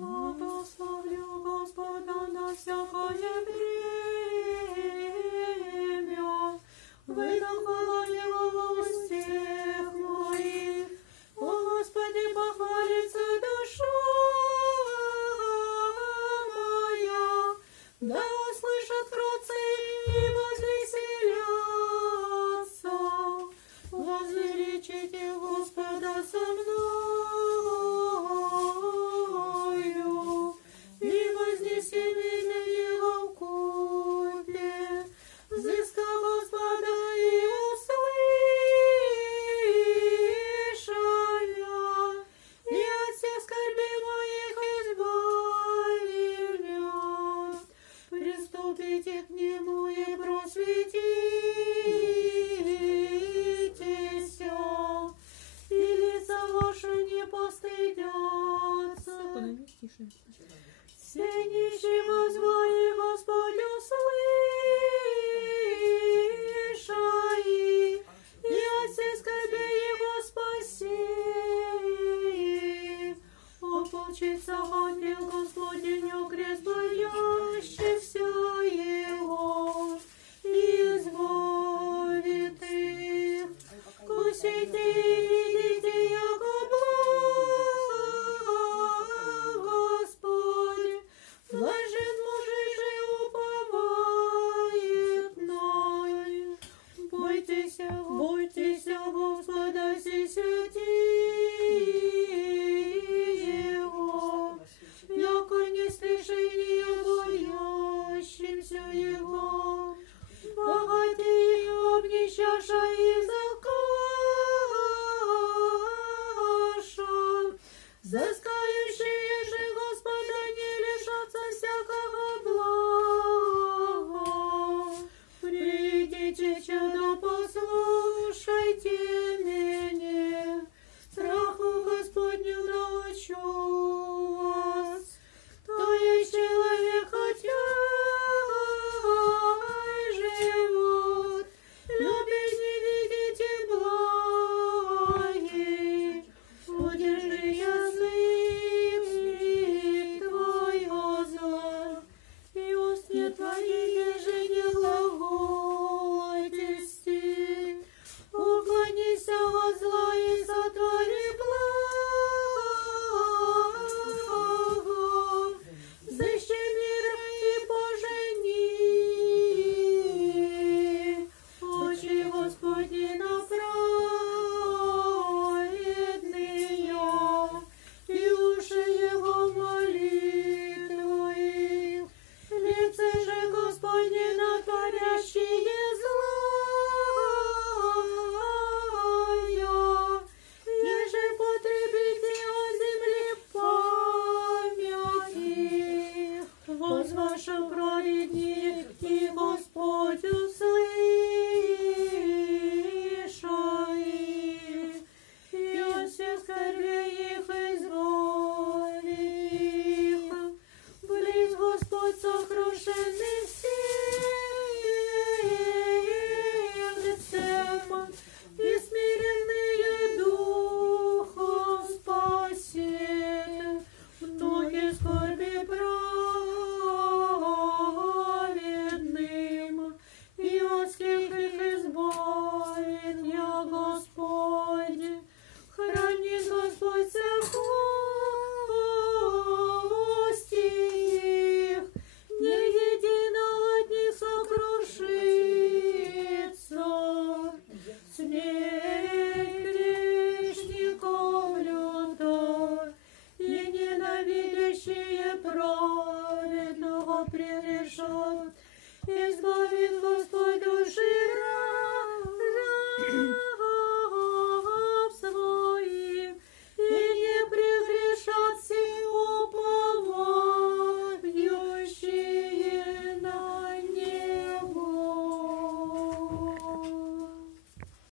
Благословлю Господа на всякое время, выдохнула Его во устах моих. О Господи, похвалится душа моя, да услышат кротцы и возвеселятся. Возвеличите Господа со мною, и вознесем имя Его в купе. Взыска Господа и услышая, и от всех скорбей моих избавил меня. Приступите к Нему и просветитесь, и лица ваши не постыдятся. Все нищие воззвали Господь услышай, и от всех скорбей Его спаси. Ополчится ангел Господень, окрест боящихся Его, и избавит их. Кусите и видите, яко благ Господь, блажен мужи уповает на. Бойтесь Господа, все Его, яко не слышание боящимся Его. Богатей обнищаша и закаша, взыскающие же Господа не лишатся всякого блага. Придите, чадо, послушайте меня, страху Господню научу вас. То есть человек, хотя живут, любить не видите благи. Удержи язык твой от зла, и устни твои еже не глаголайте. Уклонися от зла и сотвори благо. Взыщи мир и пожени. Очи Господни на праведные, и уши Его молитвы их. Лице же Господне на творящие злая, еже потребите о земле памяти. Возвашем праведник, и Господь услышай, и от всех скорбей их избави их. Близ Господь сокрушенный сердцем, и смиренные духом спасет. Многие скорби праведным, и от всех их избавит я Господь. Хранит Господь всех кости их, не единого от них сокрушится. Смерть грешников люта, и ненавидящие праведного прегрешат. Избавит Господь души